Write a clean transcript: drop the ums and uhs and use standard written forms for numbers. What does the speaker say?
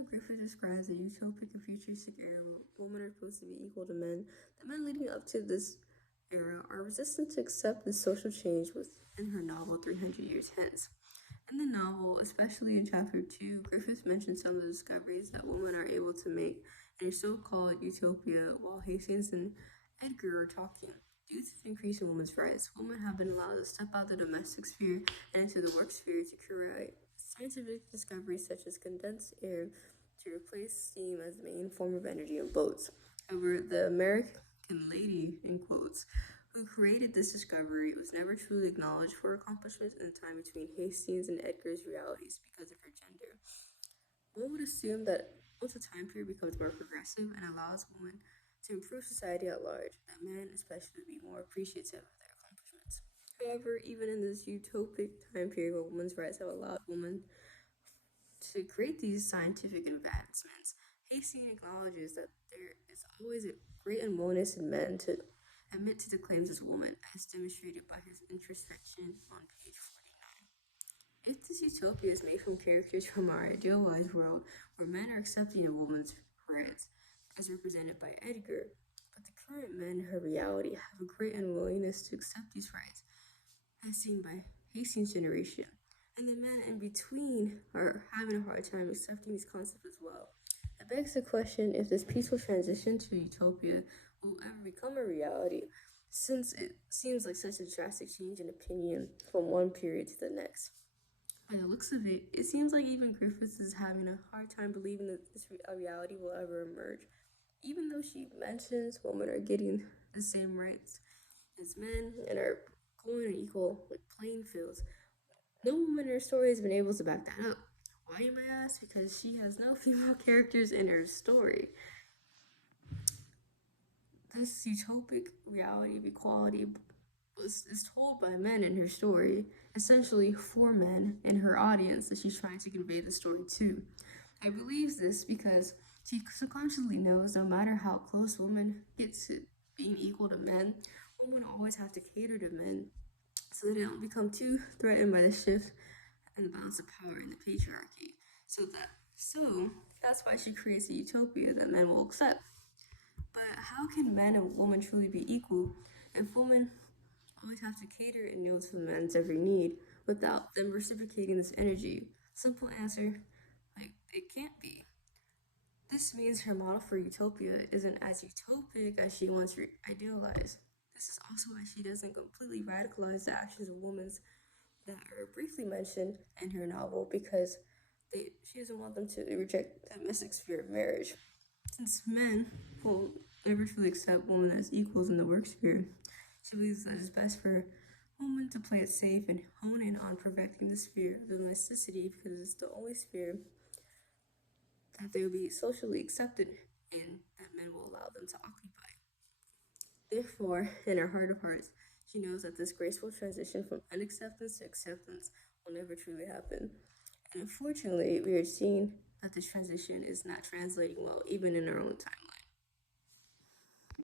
how Griffith describes a utopic and futuristic era where women are supposed to be equal to men, the men leading up to this era are resistant to accept this social change within her novel 300 Years Hence. In the novel, especially in chapter 2, Griffith mentions some of the discoveries that women are able to make in a so-called utopia while Hastings and Edgar are talking. Due to the increase in women's rights, women have been allowed to step out of the domestic sphere and into the work sphere to curate scientific discoveries such as condensed air to replace steam as the main form of energy in boats. However, the American lady, in quotes, who created this discovery was never truly acknowledged for her accomplishments in the time between Hastings and Edgar's realities because of her gender. One would assume that once a time period becomes more progressive and allows women to improve society at large, that men especially would be more appreciative of their accomplishments. However, even in this utopic time period where women's rights have allowed women to create these scientific advancements, Hastings acknowledges that there is always a great unwillingness in men to admit to the claims as woman, as demonstrated by his introspection on page 49. If this utopia is made from characters from our idealized world, where men are accepting a woman's rights, as represented by Edgar, but the current men in her reality have a great unwillingness to accept these rights, as seen by Hastings' generation, and the men in between are having a hard time accepting these concepts as well. It begs the question if this peaceful transition to utopia will ever become a reality, since it seems like such a drastic change in opinion from one period to the next. By the looks of it, it seems like even Griffith is having a hard time believing that this reality will ever emerge. Even though she mentions women are getting the same rights as men and are going on equal playing fields, no woman in her story has been able to back that up. Why, you might ask? Because she has no female characters in her story. This utopic reality of equality is told by men in her story, essentially for men in her audience that she's trying to convey the story to. I believe this because she subconsciously knows no matter how close women get to being equal to men, women always have to cater to men so that they don't become too threatened by the shift and the balance of power in the patriarchy. So that's why she creates a utopia that men will accept. But how can men and women truly be equal if women always have to cater and kneel to the man's every need without them reciprocating this energy? Simple answer, it can't be. This means her model for utopia isn't as utopic as she once idealized. This is also why she doesn't completely radicalize the actions of women that are briefly mentioned in her novel, because she doesn't want them to reject the mystic sphere of marriage. Since men will never truly accept women as equals in the work sphere, she believes that it's best for women to play it safe and hone in on perfecting the sphere of domesticity, because it's the only sphere that they will be socially accepted and that men will allow them to occupy. Therefore, in her heart of hearts, she knows that this graceful transition from unacceptance to acceptance will never truly happen. And unfortunately, we are seeing that this transition is not translating well, even in our own timeline.